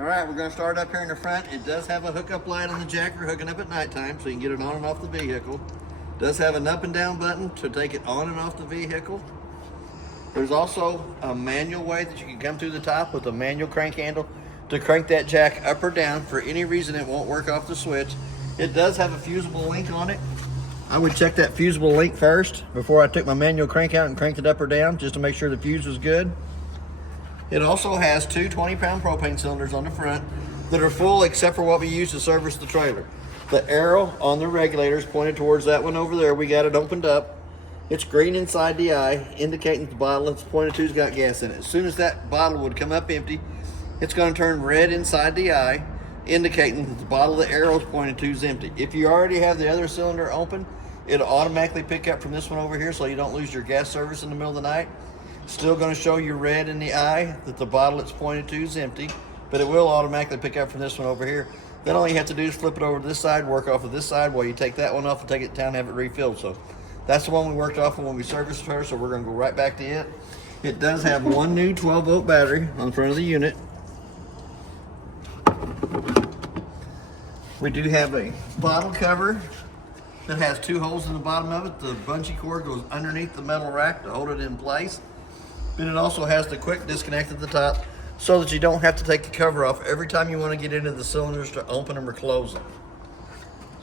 All right, we're going to start up here in the front. It does have a hookup light on the jack for hooking up at nighttime, so you can get it on and off the vehicle. It does have an up and down button to take it on and off the vehicle. There's also a manual way that you can come through the top with a manual crank handle to crank that jack up or down. For any reason it won't work off the switch. It does have a fusible link on it. I would check that fusible link first before I took my manual crank out and cranked it up or down, just to make sure the fuse was good. It also has two 20-pound propane cylinders on the front that are full except for what we use to service the trailer. The arrow on the regulator is pointed towards that one over there. We got it opened up. It's green inside the eye, indicating that the bottle it's pointed to's got gas in it. As soon as that bottle would come up empty, it's going to turn red inside the eye, indicating that the bottle the arrow is pointed to is empty. If you already have the other cylinder open, it'll automatically pick up from this one over here so you don't lose your gas service in the middle of the night. Still going to show you red in the eye that the bottle it's pointed to is empty, but it will automatically pick up from this one over here. Then all you have to do is flip it over to this side, work off of this side while you take that one off and take it down and have it refilled. So that's the one we worked off of when we serviced her, so we're going to go right back to it. It does have one new 12-volt battery on the front of the unit. We do have a bottle cover that has two holes in the bottom of it. The bungee cord goes underneath the metal rack to hold it in place. Then it also has the quick disconnect at the top so that you don't have to take the cover off every time you want to get into the cylinders to open them or close them.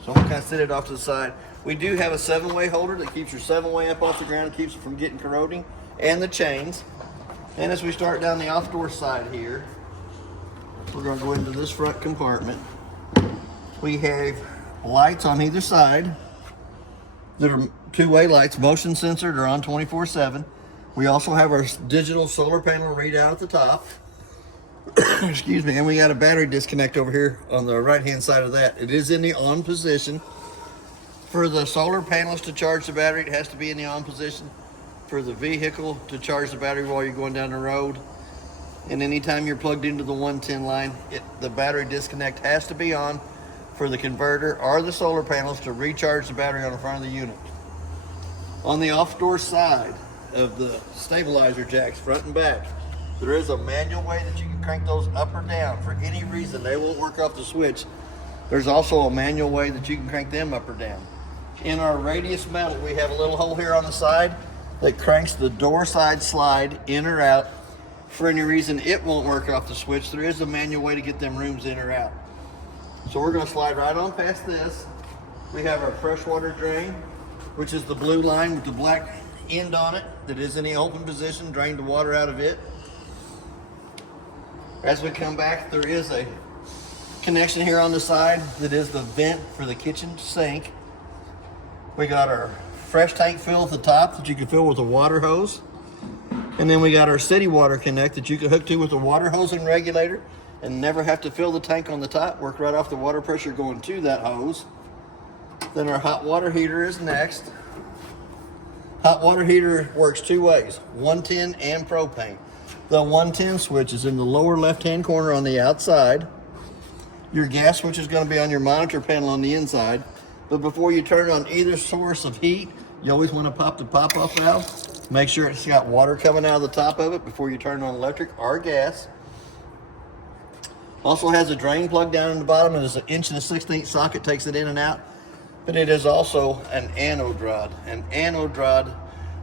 So I'm going to set it off to the side. We do have a 7-way holder that keeps your 7-way up off the ground, keeps it from getting corroding, and the chains. And as we start down the off-door side here, we're going to go into this front compartment. We have lights on either side that are two-way lights, motion censored, they're on 24/7. We also have our digital solar panel readout at the top. Excuse me, and we got a battery disconnect over here on the right-hand side of that. It is in the on position. For the solar panels to charge the battery, it has to be in the on position. For the vehicle to charge the battery while you're going down the road, and anytime you're plugged into the 110 line, the battery disconnect has to be on for the converter or the solar panels to recharge the battery on the front of the unit. On the off-door side of the stabilizer jacks, front and back, there is a manual way that you can crank those up or down. For any reason they won't work off the switch, there's also a manual way that you can crank them up or down. In our radius metal, we have a little hole here on the side that cranks the door side slide in or out. For any reason it won't work off the switch, there is a manual way to get them rooms in or out. So we're going to slide right on past this. We have our freshwater drain, which is the blue line with the black end on it that is in the open position, drain the water out of it. As we come back, there is a connection here on the side that is the vent for the kitchen sink. We got our fresh tank fill at the top that you can fill with a water hose. And then we got our city water connect that you can hook to with a water hose and regulator and never have to fill the tank on the top, work right off the water pressure going to that hose. Then our hot water heater is next. Hot water heater works two ways, 110 and propane. The 110 switch is in the lower left-hand corner on the outside. Your gas switch is going to be on your monitor panel on the inside. But before you turn on either source of heat, you always want to pop the pop-off valve. Make sure it's got water coming out of the top of it before you turn on electric or gas. Also has a drain plug down in the bottom, and it's an 1 1/16" socket, takes it in and out. But it is also an anode rod. An anode rod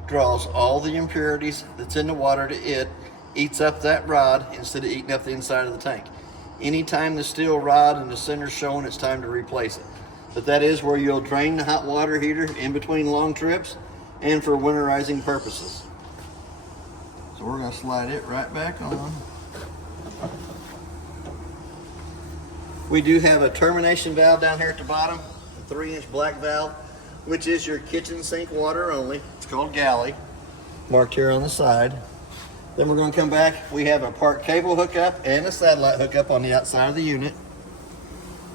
draws all the impurities that's in the water to it, eats up that rod instead of eating up the inside of the tank. Anytime the steel rod in the center is showing, it's time to replace it. But that is where you'll drain the hot water heater in between long trips and for winterizing purposes. So we're going to slide it right back on. We do have a termination valve down here at the bottom, a 3-inch black valve, which is your kitchen sink water only. It's called galley, marked here on the side. Then we're going to come back. We have a park cable hookup and a satellite hookup on the outside of the unit.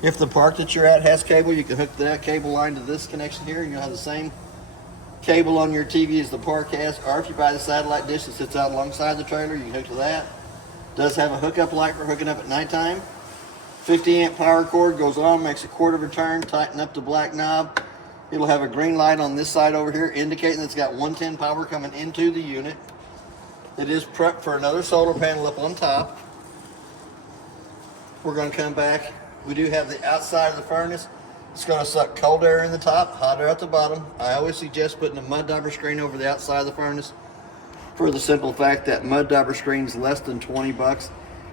If the park that you're at has cable, you can hook that cable line to this connection here, and you'll have the same cable on your TV as the park has. Or if you buy the satellite dish that sits out alongside the trailer, you can hook to that. It does have a hookup light for hooking up at nighttime. 50-amp power cord goes on, makes a quarter of a turn, tighten up the black knob. It'll have a green light on this side over here, indicating that it's got 110 power coming into the unit. It is prepped for another solar panel up on top. We're going to come back. We do have the outside of the furnace. It's going to suck cold air in the top, hot air at the bottom. I always suggest putting a mud dauber screen over the outside of the furnace for the simple fact that mud dauber screen is less than 20 bucks.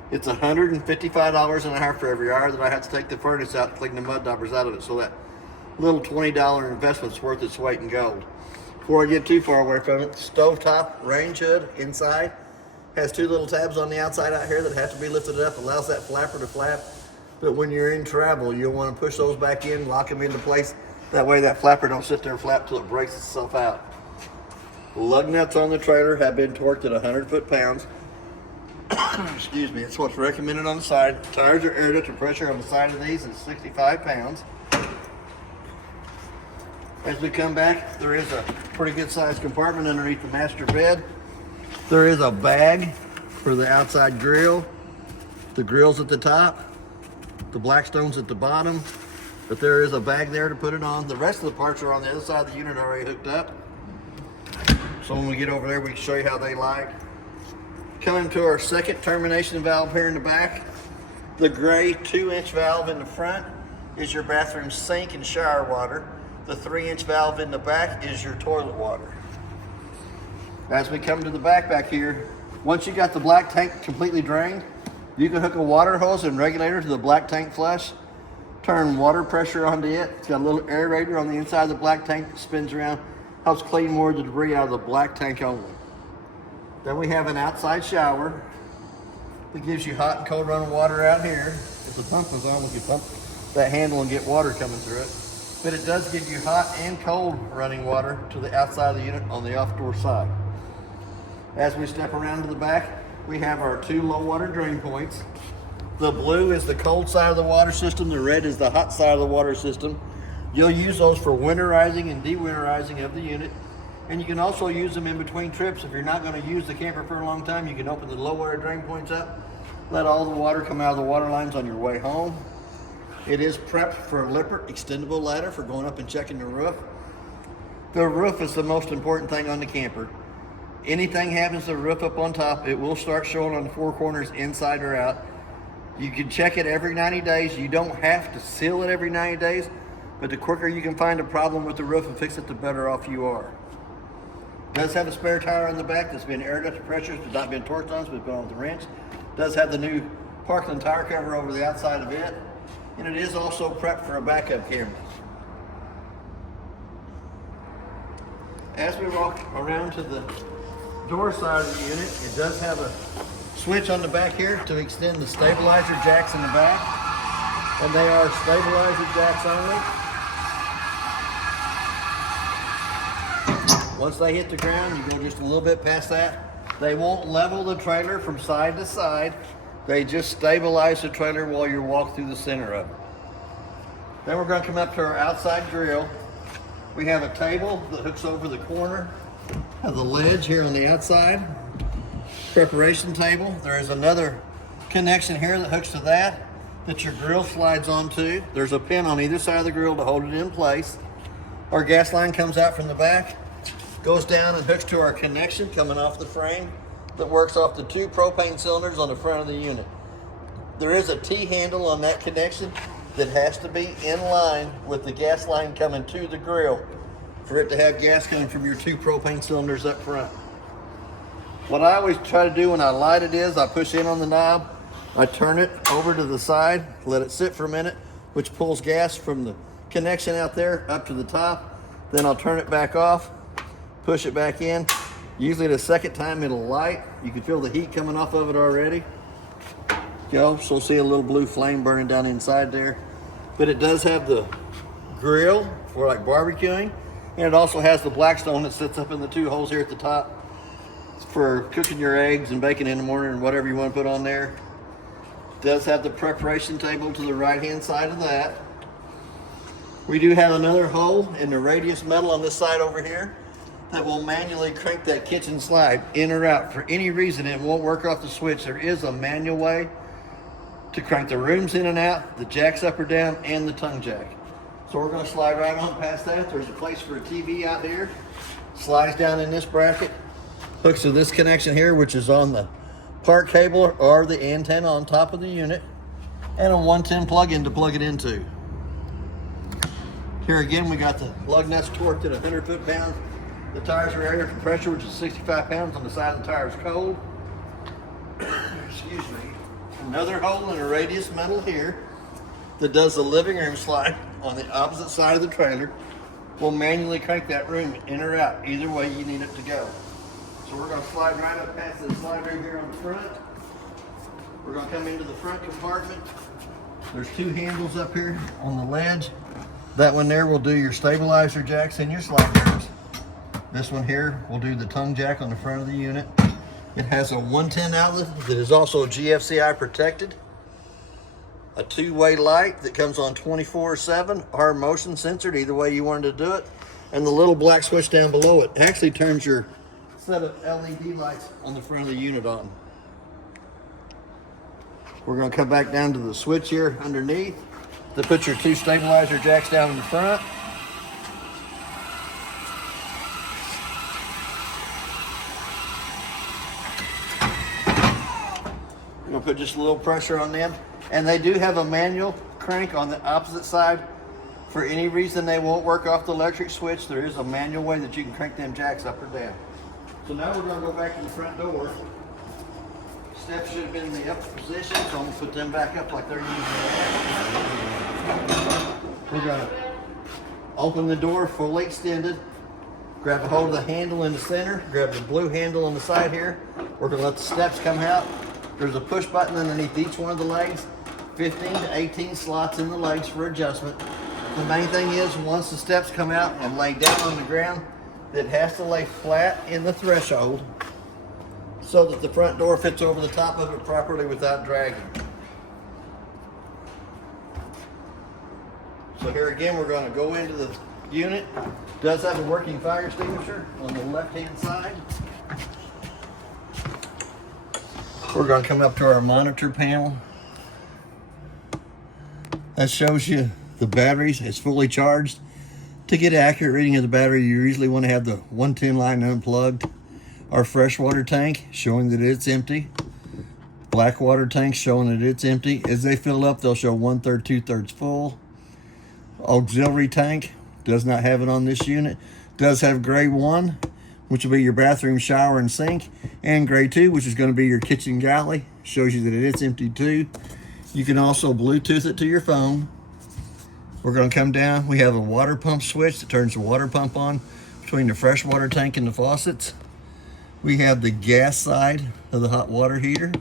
It's $155 an hour for every hour that I have to take the furnace out to clean the mud daubers out of it. So that little $20 investment's worth its weight in gold. Before I get too far away from it, stovetop range hood inside has two little tabs on the outside out here that have to be lifted up, allows that flapper to flap. But when you're in travel, you'll want to push those back in, lock them into place. That way that flapper don't sit there and flap till it breaks itself out. Lug nuts on the trailer have been torqued at 100 foot-pounds. Excuse me, it's what's recommended on the side. Tires are air duct pressure on the side of these is 65 pounds. As we come back, there is a pretty good sized compartment underneath the master bed. There is a bag for the outside grill. The grill's at the top, the Blackstone's at the bottom, but there is a bag there to put it on. The rest of the parts are on the other side of the unit already hooked up. So when we get over there, we can show you how they lie. Coming to our second termination valve here in the back. The gray 2-inch valve in the front is your bathroom sink and shower water. The 3-inch valve in the back is your toilet water. As we come to the back here, once you got the black tank completely drained, you can hook a water hose and regulator to the black tank flush, turn water pressure onto it. It's got a little aerator on the inside of the black tank that spins around, helps clean more of the debris out of the black tank only. Then we have an outside shower that gives you hot and cold running water out here. If the pump is on, we can pump that handle and get water coming through it. But it does give you hot and cold running water to the outside of the unit on the off-door side. As we step around to the back, we have our two low water drain points. The blue is the cold side of the water system. The red is the hot side of the water system. You'll use those for winterizing and de-winterizing of the unit. And you can also use them in between trips. If you're not going to use the camper for a long time, you can open the low water drain points up, let all the water come out of the water lines on your way home. It is prepped for a Lippert extendable ladder for going up and checking the roof. The roof is the most important thing on the camper. Anything happens to the roof up on top, it will start showing on the four corners inside or out. You can check it every 90 days. You don't have to seal it every 90 days, but the quicker you can find a problem with the roof and fix it, the better off you are. It does have a spare tire on the back that's been air duct pressures, it's not been torqued on, so it's been on with the wrench. It does have the new Parkland tire cover over the outside of it, and it is also prepped for a backup camera. As we walk around to the door side of the unit, it does have a switch on the back here to extend the stabilizer jacks in the back, and they are stabilizer jacks only. Once they hit the ground, you go just a little bit past that. They won't level the trailer from side to side. They just stabilize the trailer while you walk through the center of it. Then we're going to come up to our outside grill. We have a table that hooks over the corner of the ledge here on the outside. Preparation table. There is another connection here that hooks to that your grill slides onto. There's a pin on either side of the grill to hold it in place. Our gas line comes out from the back, goes down and hooks to our connection coming off the frame that works off the two propane cylinders on the front of the unit. There is a T-handle on that connection that has to be in line with the gas line coming to the grill for it to have gas coming from your two propane cylinders up front. What I always try to do when I light it is I push in on the knob, I turn it over to the side, let it sit for a minute, which pulls gas from the connection out there up to the top. Then I'll turn it back off, push it back in. Usually the second time it'll light. You can feel the heat coming off of it already. You also see a little blue flame burning down inside there. But it does have the grill for like barbecuing, and it also has the Blackstone that sits up in the two holes here at the top for cooking your eggs and bacon in the morning and whatever you want to put on there. It does have the preparation table to the right hand side of that. We do have another hole in the radius metal on this side over here that will manually crank that kitchen slide in or out. For any reason it won't work off the switch, there is a manual way to crank the rooms in and out, the jacks up or down, and the tongue jack. So we're going to slide right on past that. There's a place for a TV out here. Slides down in this bracket, hooks to this connection here, which is on the park cable or the antenna on top of the unit. and a 110 plug-in to plug it into. Here again, we got the lug nuts torqued at 100 foot-pounds. The tires are air compressor, which is 65 pounds on the side of the tire is cold. Excuse me. Another hole in a radius metal here that does the living room slide on the opposite side of the trailer. We'll manually crank that room in or out, either way you need it to go. So we're going to slide right up past the slide room here on the front. We're going to come into the front compartment. There's two handles up here on the ledge. That one there will do your stabilizer jacks and your slide rooms. This one here will do the tongue jack on the front of the unit. It has a 110 outlet that is also GFCI protected. A two-way light that comes on 24/7 or motion censored, either way you wanted to do it. And the little black switch down below it actually turns your set of LED lights on the front of the unit on. We're going to come back down to the switch here underneath to put your two stabilizer jacks down in the front. We're going to put just a little pressure on them. And they do have a manual crank on the opposite side. For any reason they won't work off the electric switch, there is a manual way that you can crank them jacks up or down. So now we're going to go back to the front door. Steps should have been in the upper position, so I'm going to put them back up like they're usually. We're going to open the door fully extended, grab a hold of the handle in the center, grab the blue handle on the side here. We're going to let the steps come out. There's a push button underneath each one of the legs, 15 to 18 slots in the legs for adjustment. The main thing is once the steps come out and lay down on the ground, it has to lay flat in the threshold so that the front door fits over the top of it properly without dragging. So here again, we're going to go into the unit. It does have a working fire extinguisher on the left-hand side. We're going to come up to our monitor panel. That shows you the batteries. It's fully charged. To get an accurate reading of the battery, you usually want to have the 110 line unplugged. Our freshwater tank showing that it's empty. Black water tank showing that it's empty. As they fill up, they'll show 1/3, 2/3 full. Auxiliary tank does not have it on this unit. Does have grade 1, which will be your bathroom, shower, and sink, and grade 2, which is going to be your kitchen galley. Shows you that it's empty too. You can also Bluetooth it to your phone. We're going to come down. We have a water pump switch that turns the water pump on between the freshwater tank and the faucets. We have the gas side of the hot water heater.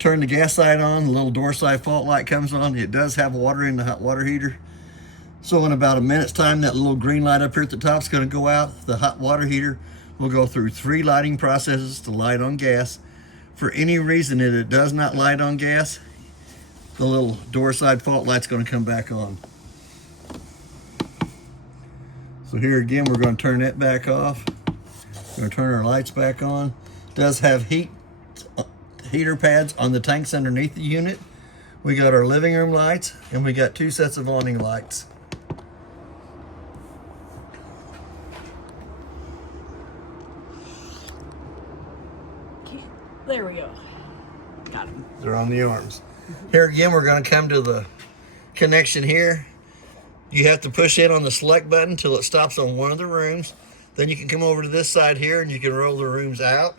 Turn the gas side on, the little door side fault light comes on. It does have water in the hot water heater. So in about a minute's time, that little green light up here at the top is going to go out. The hot water heater will go through 3 lighting processes to light on gas. For any reason that it does not light on gas, the little door side fault light's going to come back on. So here again, we're going to turn that back off. We're going to turn our lights back on. It does have heater pads on the tanks underneath the unit. We got our living room lights, and we got 2 sets of awning lights. There we go. Got them. They're on the arms. Here again, we're going to come to the connection here. You have to push in on the select button until it stops on one of the rooms. Then you can come over to this side here and you can roll the rooms out,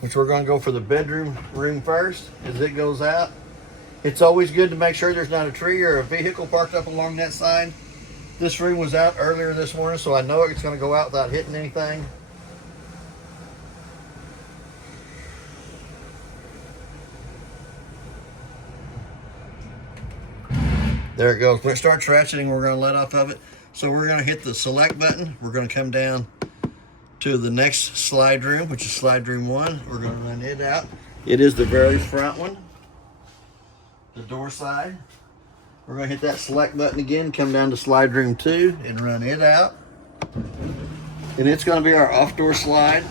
which we're going to go for the bedroom room first as it goes out. It's always good to make sure there's not a tree or a vehicle parked up along that side. This room was out earlier this morning, so I know it's going to go out without hitting anything. There it goes. When it starts ratcheting, we're going to let off of it. So we're going to hit the select button. We're going to come down to the next slide room, which is slide room 1. We're going to run it out. It is the very front one, the door side. We're going to hit that select button again, come down to slide room 2 and run it out. And it's going to be our off door slide.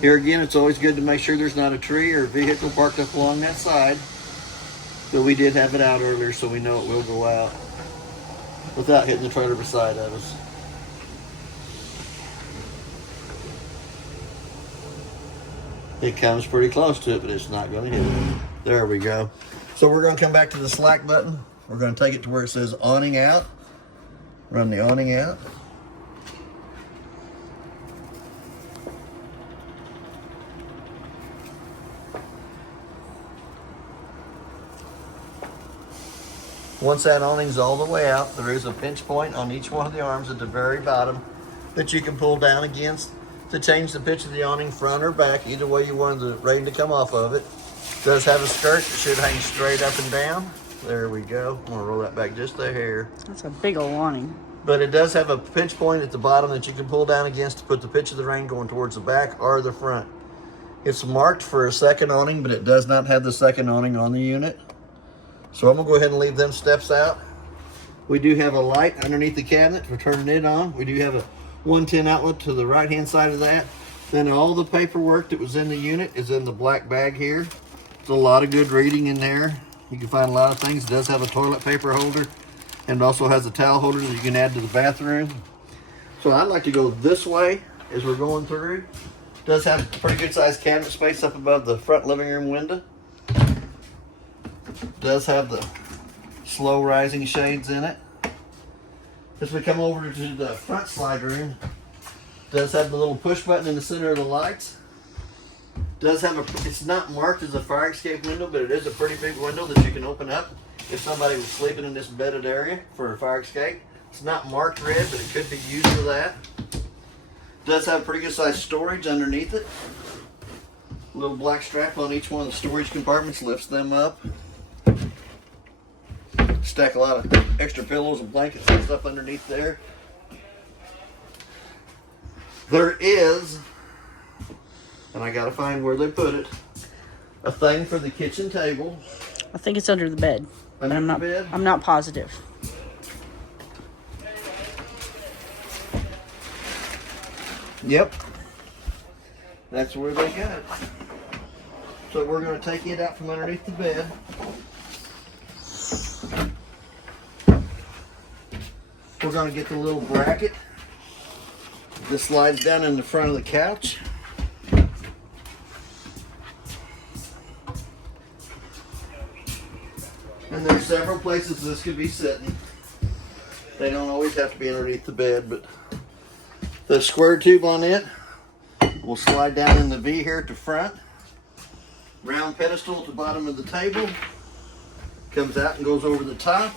Here again, it's always good to make sure there's not a tree or a vehicle parked up along that side. But we did have it out earlier, so we know it will go out without hitting the trailer beside of us. It comes pretty close to it, but it's not going to hit it. There we go. So we're going to come back to the slack button. We're going to take it to where it says awning out. Run the awning out. Once that awning's all the way out, there is a pinch point on each one of the arms at the very bottom that you can pull down against to change the pitch of the awning, front or back, either way you want the rain to come off of it. It does have a skirt that should hang straight up and down. There we go. I'm gonna roll that back just a hair. That's a big old awning. But it does have a pinch point at the bottom that you can pull down against to put the pitch of the rain going towards the back or the front. It's marked for a second awning, but it does not have the second awning on the unit. So I'm gonna go ahead and leave them steps out. We do have a light underneath the cabinet for turning it on. We do have a 110 outlet to the right hand side of that. Then all the paperwork that was in the unit is in the black bag here. There's a lot of good reading in there. You can find a lot of things. It does have a toilet paper holder and it also has a towel holder that you can add to the bathroom. So I'd like to go this way as we're going through. It does have pretty good sized cabinet space up above the front living room window. Does have the slow rising shades in it. As we come over to the front slide room, does have the little push button in the center of the lights. Does have it's not marked as a fire escape window, but it is a pretty big window that you can open up if somebody was sleeping in this bedded area for a fire escape. It's not marked red, but it could be used for that. Does have pretty good sized storage underneath it. A little black strap on each one of the storage compartments lifts them up. Stack a lot of extra pillows and blankets and stuff underneath there. There is, and I gotta find where they put it, a thing for the kitchen table. I think it's under the bed. Under the bed? I'm not positive. Yep. That's where they got it. So we're gonna take it out from underneath the bed. We're going to get the little bracket. This slides down in the front of the couch. And there's several places this could be sitting. They don't always have to be underneath the bed, but the square tube on it will slide down in the V here at the front. Round pedestal at the bottom of the table. Comes out and goes over the top.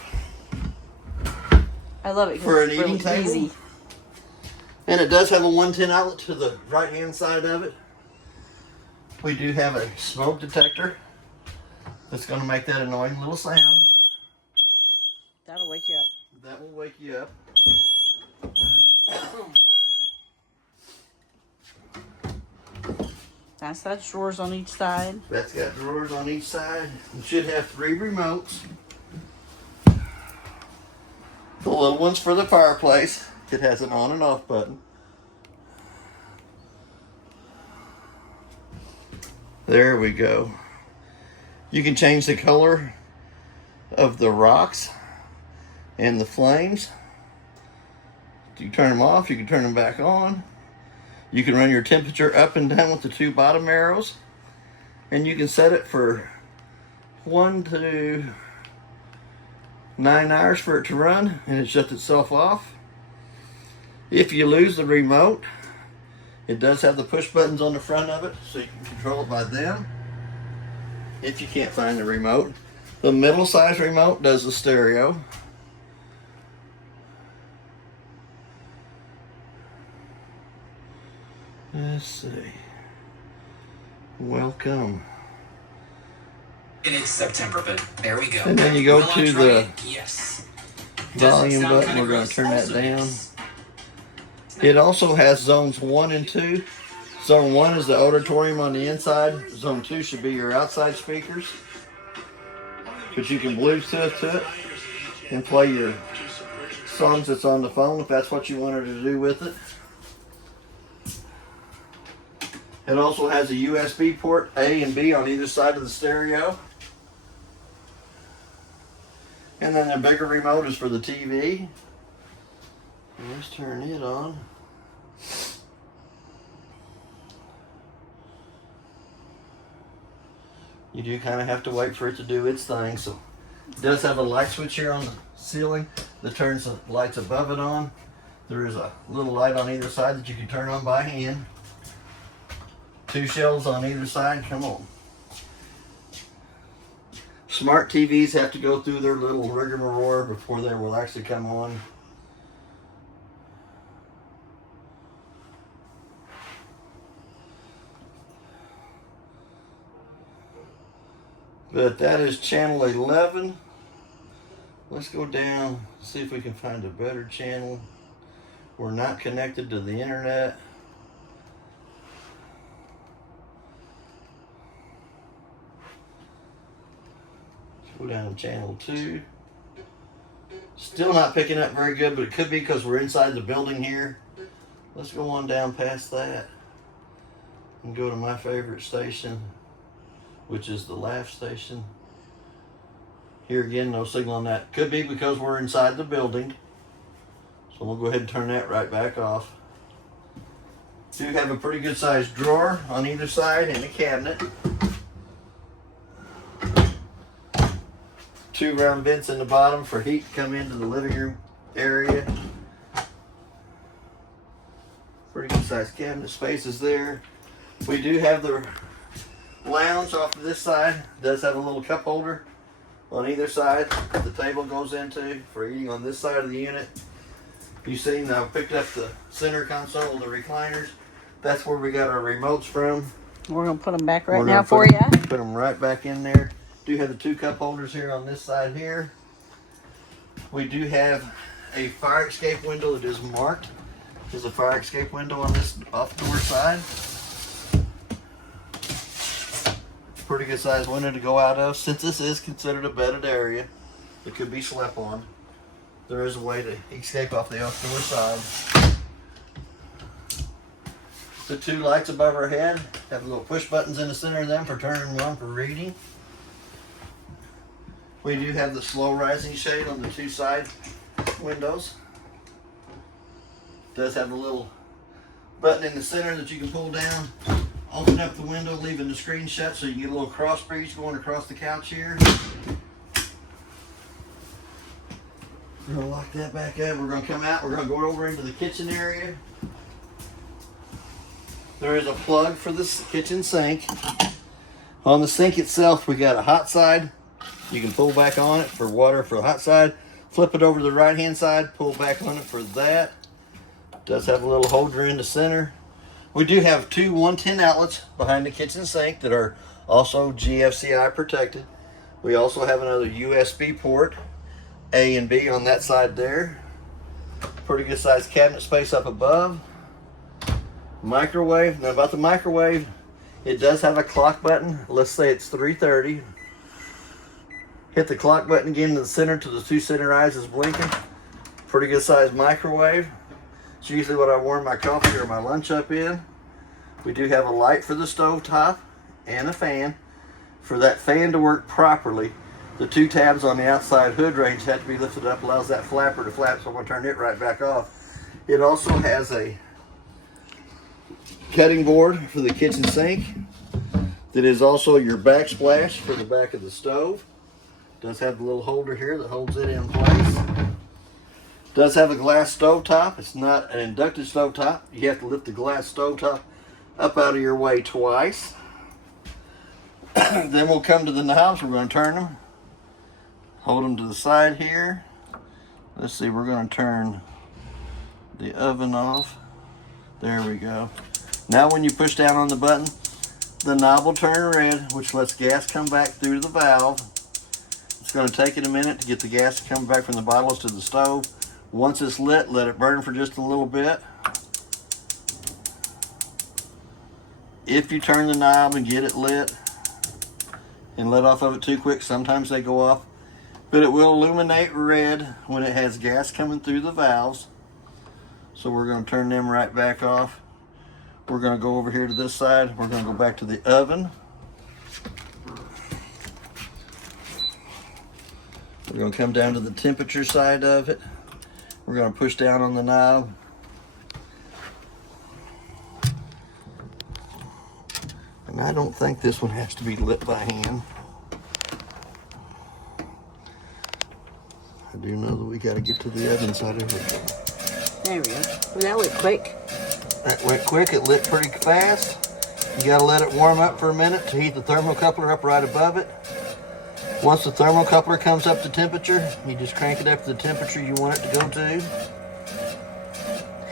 I love it. For an it's eating really table. Easy. And it does have a 110 outlet to the right hand side of it. We do have a smoke detector that's going to make that annoying little sound. That'll wake you up. That will wake you up. That's got drawers on each side. That's got drawers on each side. It should have 3 remotes. The little one's for the fireplace. It has an on and off button. There we go. You can change the color of the rocks and the flames. You can turn them off, you can turn them back on. You can run your temperature up and down with the 2 bottom arrows. And you can set it for 1 to 9 hours for it to run, and it shuts itself off. If you lose the remote, it does have the push buttons on the front of it, so you can control it by them. If you can't find the remote, the middle size remote does the stereo. Let's see. Welcome. It's September, but there we go. And then you go Will I to try the it? Yes. volume Doesn't sound button. kinda We're going gross. to turn that Also, down. yes. It also has zones 1 and 2. Zone 1 is the auditorium on the inside. Zone 2 should be your outside speakers. But you can Bluetooth to it and play your songs that's on the phone if that's what you wanted to do with it. It also has a USB port A and B on either side of the stereo. And then the bigger remote is for the TV. Let's turn it on. You do kind of have to wait for it to do its thing. So it does have a light switch here on the ceiling that turns the lights above it on. There is a little light on either side that you can turn on by hand. 2 shelves on either side. Come on. Smart TVs have to go through their little rigmarole before they will actually come on. But that is channel 11. Let's go down, see if we can find a better channel. We're not connected to the internet. Let's go down to channel 2. Still not picking up very good, but it could be because we're inside the building here. Let's go on down past that and go to my favorite station, which is the laugh station. Here again, no signal on that. Could be because we're inside the building. So we'll go ahead and turn that right back off. Do have a pretty good sized drawer on either side and a cabinet. 2 round vents in the bottom for heat to come into the living room area. Pretty good sized cabinet space is there. We do have the lounge off to this side. It does have a little cup holder on either side that the table goes into for eating on this side of the unit. You've seen I picked up the center console, the recliners. That's where we got our remotes from. We're going to put them back right now for you. Put them right back in there. Do have the 2 cup holders here on this side here. We do have a fire escape window that is marked. There's a fire escape window on this off door side. Pretty good sized window to go out of. Since this is considered a bedded area, it could be slept on. There is a way to escape off the outdoor side. The 2 lights above our head have little push buttons in the center of them for turning them on for reading. We do have the slow rising shade on the 2 side windows. It does have a little button in the center that you can pull down. Open up the window, leaving the screen shut so you can get a little cross breeze going across the couch here. We're going to lock that back up. We're going to come out. We're going to go over into the kitchen area. There is a plug for this kitchen sink. On the sink itself, we got a hot side. You can pull back on it for water for the hot side. Flip it over to the right hand side, pull back on it for that. It does have a little holder in the center. We do have 2 110 outlets behind the kitchen sink that are also GFCI protected. We also have another USB port, A and B on that side there. Pretty good sized cabinet space up above. Microwave. Now about the microwave, it does have a clock button. Let's say it's 3:30. Hit the clock button again in the center till the 2 center eyes is blinking. Pretty good sized microwave. It's usually what I warm my coffee or my lunch up in. We do have a light for the stove top and a fan. For that fan to work properly, the 2 tabs on the outside hood range have to be lifted up, allows that flapper to flap, so I'm going to turn it right back off. It also has a cutting board for the kitchen sink that is also your backsplash for the back of the stove. Does have the little holder here that holds it in place. Does have a glass stovetop. It's not an inductive stovetop. You have to lift the glass stovetop up out of your way twice. Then we'll come to the knobs. We're going to turn them. Hold them to the side here. Let's see, we're going to turn the oven off. There we go. Now when you push down on the button, the knob will turn red, which lets gas come back through the valve. It's going to take it a minute to get the gas to come back from the bottles to the stove. Once it's lit, let it burn for just a little bit. If you turn the knob and get it lit and let off of it too quick, sometimes they go off, but it will illuminate red when it has gas coming through the valves. So we're going to turn them right back off. We're going to go over here to this side. We're going to go back to the oven. We're going to come down to the temperature side of it. We're going to push down on the knob. And I don't think this one has to be lit by hand. I do know that we got to get to the oven side of it. There we go. Well, that went quick. That went quick. It lit pretty fast. You got to let it warm up for a minute to heat the thermocoupler up right above it. Once the thermocoupler comes up to temperature, you just crank it up to the temperature you want it to go to.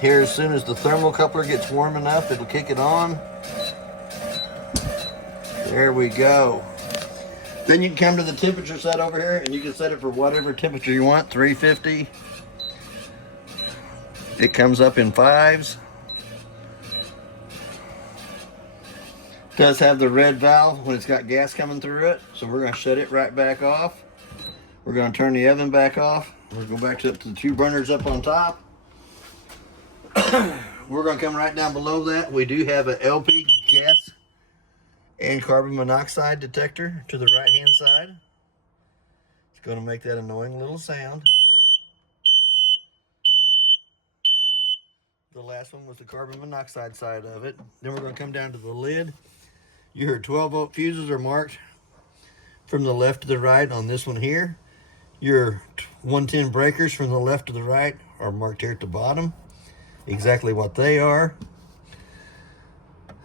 Here, as soon as the thermocoupler gets warm enough, it'll kick it on. There we go. Then you can come to the temperature set over here, and you can set it for whatever temperature you want, 350. It comes up in 5s. Does have the red valve when it's got gas coming through it, so we're going to shut it right back off. We're going to turn the oven back off. We'll go back to the 2 burners up on top. We're going to come right down below that. We do have an LP gas and carbon monoxide detector to the right hand side. It's going to make that annoying little sound. The last one was the carbon monoxide side of it. Then we're going to come down to the lid. Your 12-volt fuses are marked from the left to the right on this one here. Your 110 breakers from the left to the right are marked here at the bottom. Exactly what they are.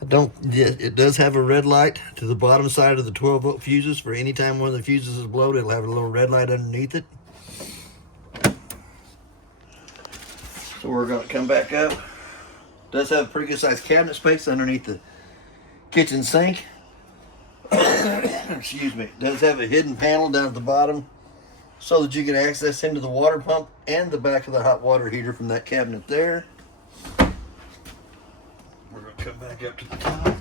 It does have a red light to the bottom side of the 12-volt fuses. For any time one of the fuses is blown, it'll have a little red light underneath it. So we're going to come back up. It does have a pretty good sized cabinet space underneath the kitchen sink. Excuse me. It does have a hidden panel down at the bottom so that you can access into the water pump and the back of the hot water heater from that cabinet there. We're going to come back up to the top.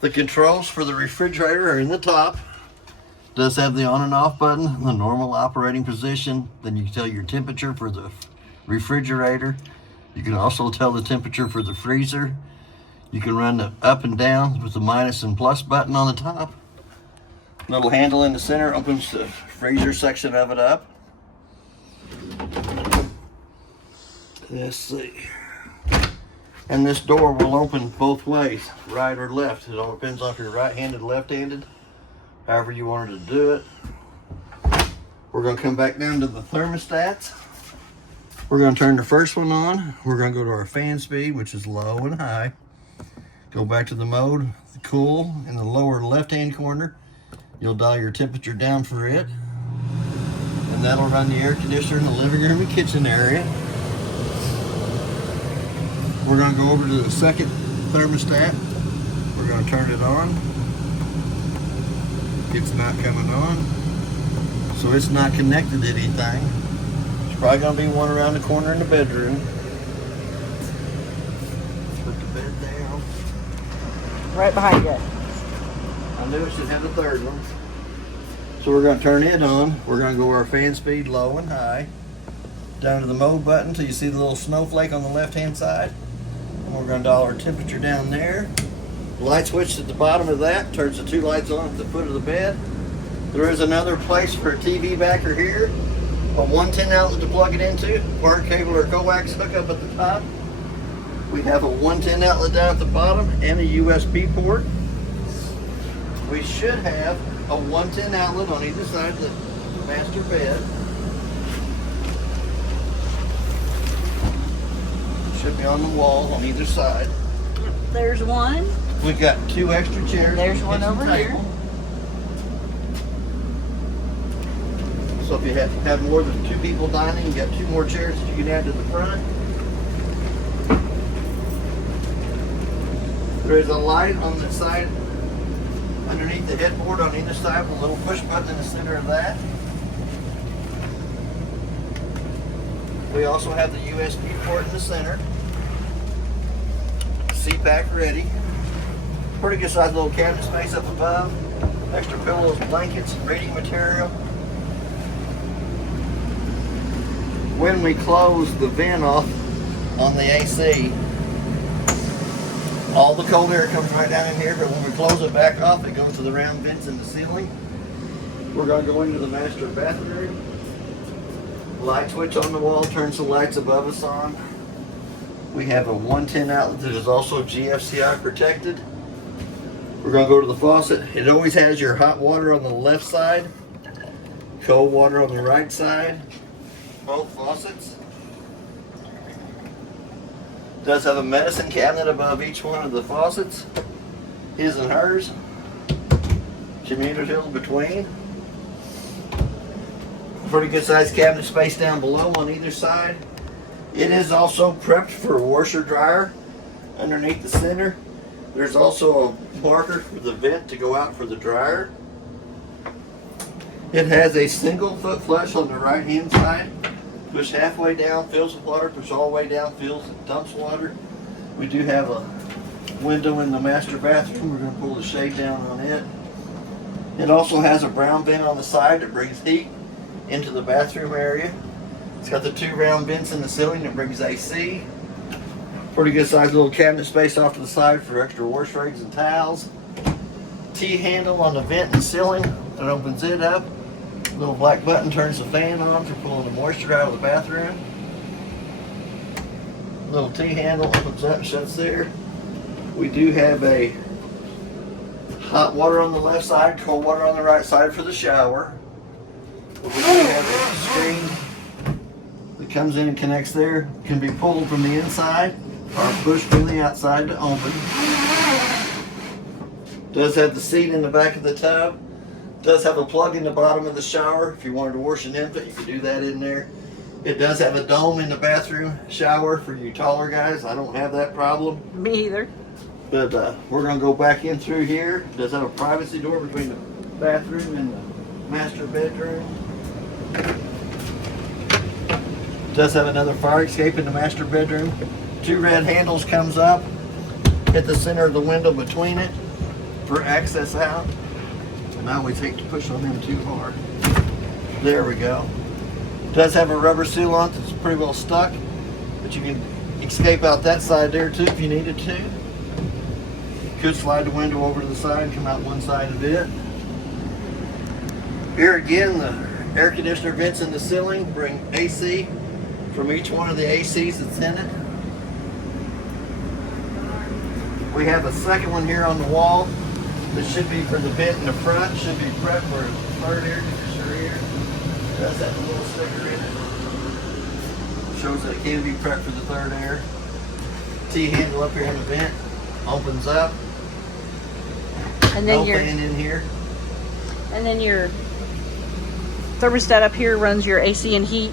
The controls for the refrigerator are in the top. It does have the on and off button, the normal operating position. Then you can tell your temperature for the refrigerator. You can also tell the temperature for the freezer. You can run the up and down with the minus and plus button on the top. Little handle in the center opens the freezer section of it up. Let's see. And this door will open both ways, right or left. It all depends on if you're right-handed or left-handed, however you wanted to do it. We're going to come back down to the thermostats. We're going to turn the first one on. We're going to go to our fan speed, which is low and high. Go back to the mode, the cool, in the lower left-hand corner. You'll dial your temperature down for it. And that'll run the air conditioner in the living room and kitchen area. We're going to go over to the second thermostat. We're going to turn it on. It's not coming on. So it's not connected to anything. There's probably going to be one around the corner in the bedroom. Put the bed down. Right behind you. I knew it should have a third one. So we're going to turn it on. We're going to go our fan speed low and high. Down to the mode button until you see the little snowflake on the left-hand side. And we're going to dial our temperature down there. The light switch at the bottom of that turns the 2 lights on at the foot of the bed. There is another place for a TV backer here. A 110 outlet to plug it into. Wire cable or coax hookup at the top. We have a 110 outlet down at the bottom and a USB port. We should have a 110 outlet on either side of the master bed. Should be on the wall on either side. There's one. We've got 2 extra chairs. There's one over here. So if you have more than 2 people dining, you got 2 more chairs that you can add to the front. There is a light on the side underneath the headboard on either side with a little push button in the center of that. We also have the USB port in the center. C-pack ready. Pretty good sized little cabinet space up above. Extra pillows, blankets, reading material. When we close the vent off on the AC, all the cold air comes right down in here, but when we close it back off, it goes to the round vents in the ceiling. We're going to go into the master bathroom. Light switch on the wall turns the lights above us on. We have a 110 outlet that is also GFCI protected. We're gonna go to the faucet. It always has your hot water on the left side, cold water on the right side, both faucets. Does have a medicine cabinet above each one of the faucets, his and hers. Communicator between. Pretty good sized cabinet space down below on either side. It is also prepped for a washer dryer underneath the center. There's also a marker for the vent to go out for the dryer. It has a single foot flush on the right hand side. Push halfway down, fills with water, push all the way down, fills and dumps water. We do have a window in the master bathroom. We're going to pull the shade down on it. It also has a brown vent on the side that brings heat into the bathroom area. It's got the 2 round vents in the ceiling that brings AC. Pretty good sized little cabinet space off to the side for extra wash rags and towels. T-handle on the vent and ceiling that opens it up. Little black button turns the fan on for pulling the moisture out of the bathroom. Little T-handle opens up and shuts there. We do have a hot water on the left side, cold water on the right side for the shower. We do have a screen that comes in and connects there. Can be pulled from the inside or pushed from the outside to open. Does have the seat in the back of the tub. Does have a plug in the bottom of the shower. If you wanted to wash an infant, you could do that in there. It does have a dome in the bathroom shower for you taller guys. I don't have that problem. Me either. But we're going to go back in through here. It does have a privacy door between the bathroom and the master bedroom. It does have another fire escape in the master bedroom. 2 red handles comes up. Hit the center of the window between it for access out. And I always hate to push on them too hard. There we go. It does have a rubber seal on it that's pretty well stuck. But you can escape out that side there too if you needed to. Could slide the window over to the side and come out one side of it. Here again, the air conditioner vents in the ceiling bring AC from each one of the ACs that's in it. We have a second one here on the wall that should be for the vent in the front. Should be prepped for a third air conditioner here. It does have a little sticker in it. Shows that it can be prepped for the third air. T-handle up here in the vent opens up. And then No fan in here. and then your thermostat up here runs your AC and heat.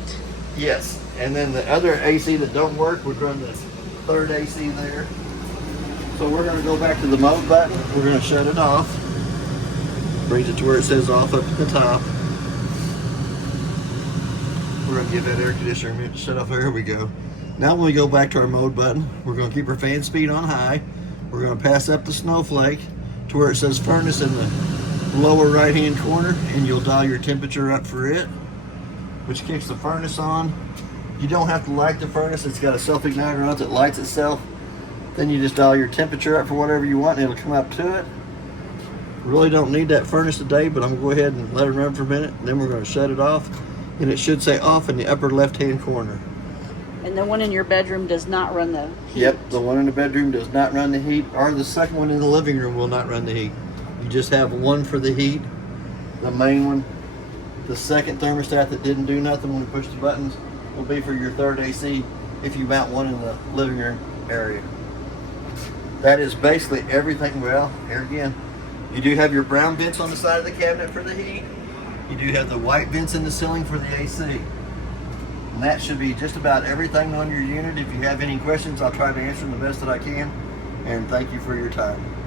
Yes, and then the other AC that don't work would run the third AC there. So we're going to go back to the mode button. We're going to shut it off. Brings it to where it says off up at the top. We're going to give that air conditioner a minute to shut off. There we go. Now when we go back to our mode button, we're going to keep our fan speed on high. We're going to pass up the snowflake to where it says furnace in the lower right hand corner, and you'll dial your temperature up for it, which kicks the furnace on. You don't have to light the furnace. It's got a self-igniter on it that lights itself. Then you just dial your temperature up for whatever you want and it'll come up to it. Really don't need that furnace today, but I'm gonna go ahead and let it run for a minute, and then we're gonna shut it off. And it should say off in the upper left-hand corner. And the one in your bedroom does not run the heat. Yep, the one in the bedroom does not run the heat, or the second one in the living room will not run the heat. You just have one for the heat, the main one. The second thermostat that didn't do nothing when we push the buttons will be for your third AC if you mount one in the living room area. That is basically everything. Well, here again, you do have your brown vents on the side of the cabinet for the heat. You do have the white vents in the ceiling for the AC. And that should be just about everything on your unit. If you have any questions, I'll try to answer them the best that I can. And thank you for your time.